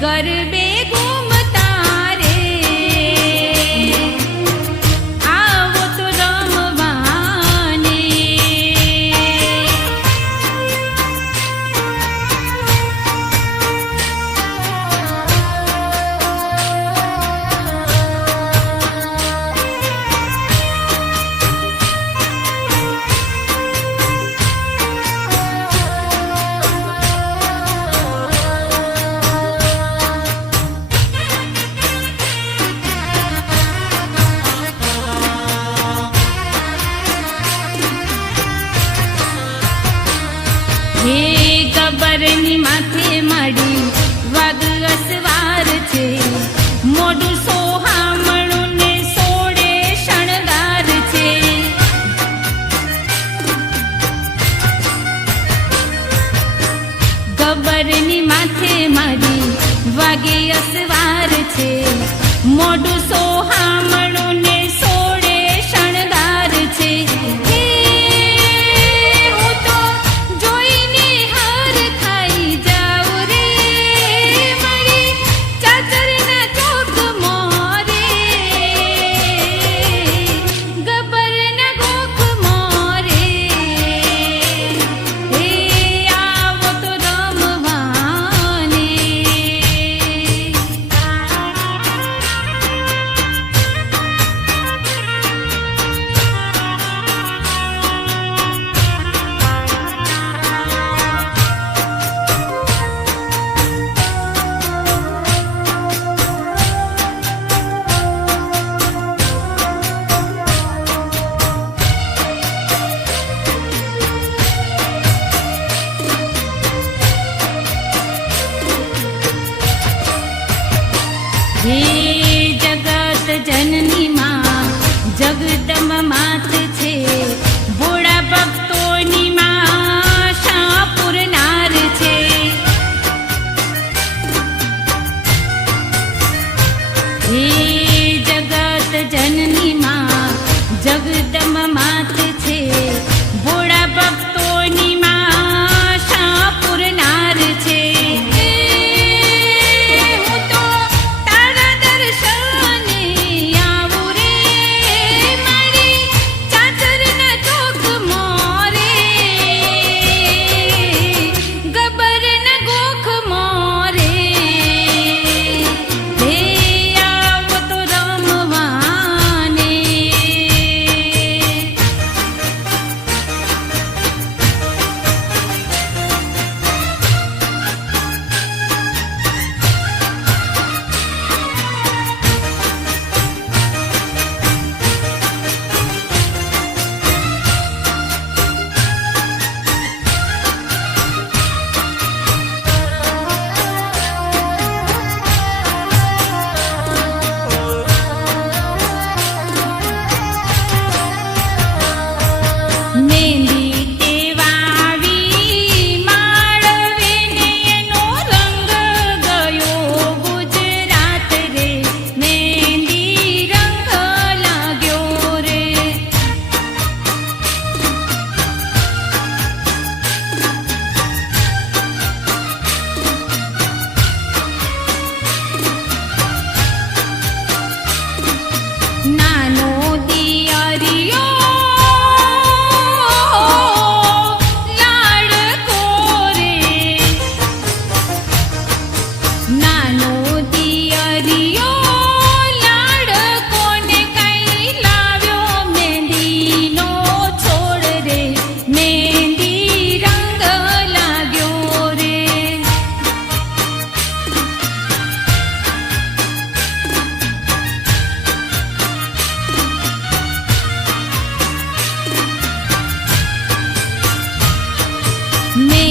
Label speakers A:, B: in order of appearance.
A: गर છે. મોઢું સોહામણું Me